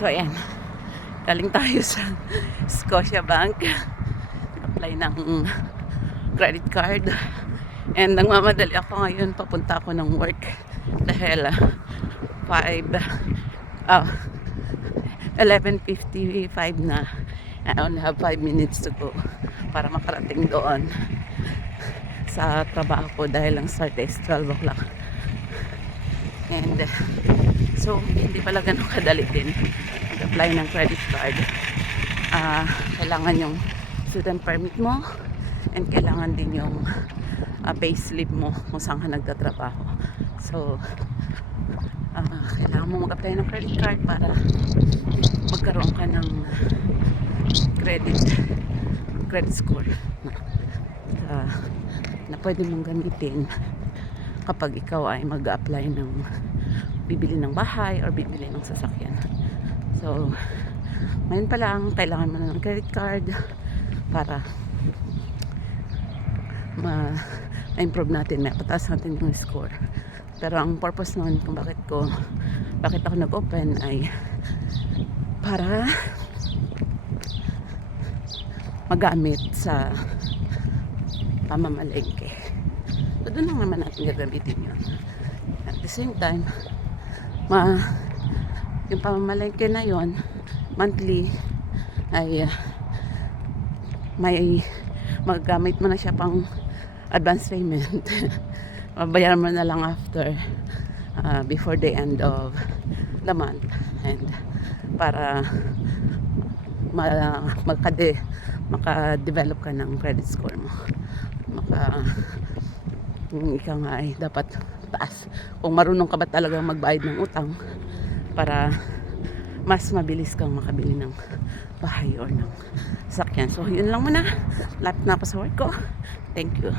So ayan, galing tayo sa Scotiabank. Apply ng credit card. And nagmamadali ako ngayon, papunta ako ng work. Dahil 11:55 na. I only have 5 minutes to go para makarating doon sa trabaho ko dahil ang start is 12 o'clock. And so hindi pala ganun kadali din mag-apply ng credit card. Kailangan yung student permit mo and kailangan din yung pay slip mo kung saan ka nagtatrabaho. So kailangan mo mag-apply ng credit card para magkaroon ka ng credit score na pwede mong gamitin kapag ikaw ay mag-apply ng bibili ng bahay or bibili ng sasakyan. So ngayon pa lang kailangan mo na ng credit card para ma-improve natin, pataas natin yung score. Pero ang purpose nun kung bakit ako nag-open ay para magamit sa pamamalengke. So doon lang naman natin gagamitin yun. At the same time, yung pamamalengke na yun monthly ay may magagamit mo na siya pang advance payment. Mabayaran mo na lang after before the end of the month, and para maka-develop ka ng credit score mo. Kung ikaw nga ay dapat taas, kung marunong ka ba talagang magbayad ng utang para mas mabilis kang makabili ng bahay or ng sasakyan. So yun lang muna, lapit na ako sa work ko. Thank you.